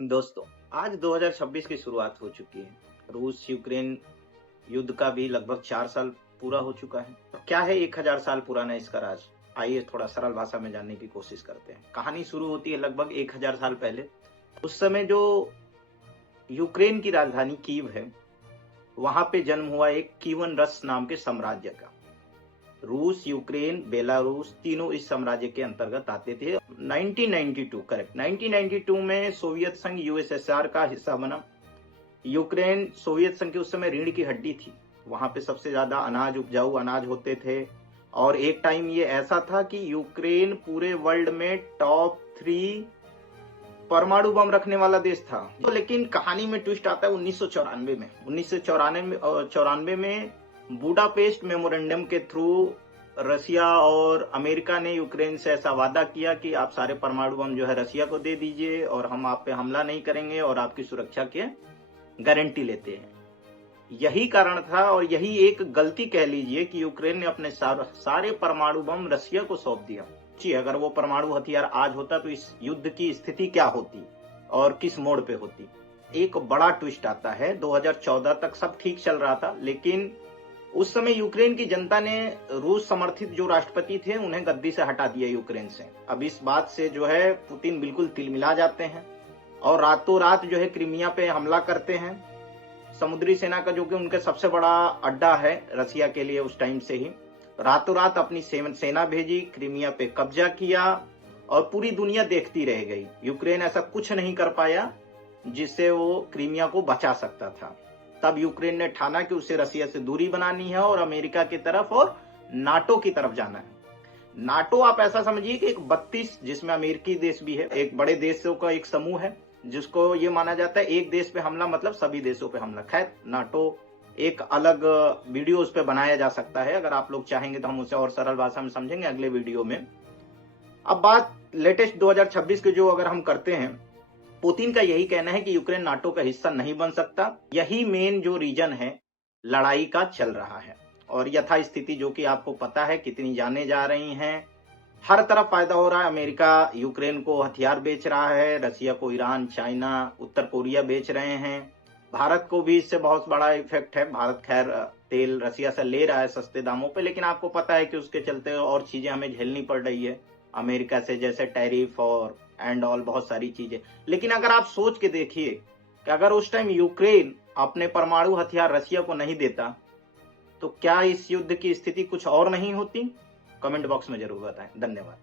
दोस्तों, आज 2026 की शुरुआत हो चुकी है। रूस यूक्रेन युद्ध का भी लगभग 4 साल पूरा हो चुका है। तो क्या है 1000 साल पुराना इसका राज? आइए थोड़ा सरल भाषा में जानने की कोशिश करते हैं। कहानी शुरू होती है लगभग 1000 साल पहले। उस समय जो यूक्रेन की राजधानी कीव है, वहां पे जन्म हुआ एक कीवन रस नाम के साम्राज्य का। रूस, यूक्रेन, बेलारूस तीनों इस साम्राज्य के अंतर्गत आते थे। 1992 करेक्ट 1992 में सोवियत संघ यूएसएसआर का हिस्सा बना। यूक्रेन सोवियत संघ के उस समय रीढ़ की हड्डी थी। वहां पे सबसे ज्यादा उपजाऊ अनाज होते थे और एक टाइम ये ऐसा था कि यूक्रेन पूरे वर्ल्ड में टॉप 3 परमाणु बम रखने वाला देश था। तो लेकिन कहानी में ट्विस्ट आता है 1994 में बुडापेस्ट मेमोरेंडम के थ्रू रसिया और अमेरिका ने यूक्रेन से ऐसा वादा किया कि आप सारे परमाणु बम जो है रसिया को दे दीजिए और हम आप पे हमला नहीं करेंगे और आपकी सुरक्षा के गारंटी लेते हैं। यही कारण था और यही एक गलती कह लीजिए कि यूक्रेन ने अपने सारे परमाणु बम रसिया को सौंप दिया। अगर वो परमाणु हथियार आज होता तो इस युद्ध की स्थिति क्या होती और किस मोड़ पे होती। एक बड़ा ट्विस्ट आता है। 2014 तक सब ठीक चल रहा था, लेकिन उस समय यूक्रेन की जनता ने रूस समर्थित जो राष्ट्रपति थे उन्हें गद्दी से हटा दिया यूक्रेन से। अब इस बात से जो है पुतिन बिल्कुल तिलमिला जाते हैं और रातों रात जो है क्रीमिया पे हमला करते हैं। समुद्री सेना का जो कि उनका सबसे बड़ा अड्डा है रसिया के लिए उस टाइम से ही, रातों रात अपनी सेना भेजी, क्रीमिया पे कब्जा किया और पूरी दुनिया देखती रह गई। यूक्रेन ऐसा कुछ नहीं कर पाया जिससे वो क्रीमिया को बचा सकता था। तब यूक्रेन ने ठाना कि उसे रसिया से दूरी बनानी है और अमेरिका की तरफ और नाटो की तरफ जाना है। नाटो आप ऐसा समझिए कि एक 32 जिसमें अमेरिकी देश भी है, एक बड़े देशों का एक समूह है जिसको ये माना जाता है एक देश पे हमला मतलब सभी देशों पे हमला। खैर, नाटो एक अलग वीडियो उस पे बनाया जा सकता है। अगर आप लोग चाहेंगे तो हम उसे और सरल भाषा में समझेंगे अगले वीडियो में। अब बात लेटेस्ट 2026 के जो अगर हम करते हैं, पुतिन का यही कहना है कि यूक्रेन नाटो का हिस्सा नहीं बन सकता। यही मेन जो रीजन है लड़ाई का चल रहा है और यथा स्थिति जो कि आपको पता है कितनी जाने जा रही हैं। हर तरफ फायदा हो रहा है। अमेरिका यूक्रेन को हथियार बेच रहा है, रसिया को ईरान, चाइना, उत्तर कोरिया बेच रहे हैं। भारत को भी इससे बहुत बड़ा इफेक्ट है। भारत खैर तेल रसिया से ले रहा है सस्ते दामों पे, लेकिन आपको पता है कि उसके चलते और चीजें हमें झेलनी पड़ रही है अमेरिका से, जैसे टैरिफ और एंड ऑल बहुत सारी चीजें। लेकिन अगर आप सोच के देखिए कि अगर उस टाइम यूक्रेन अपने परमाणु हथियार रसिया को नहीं देता तो क्या इस युद्ध की स्थिति कुछ और नहीं होती? कमेंट बॉक्स में जरूर बताएं। धन्यवाद।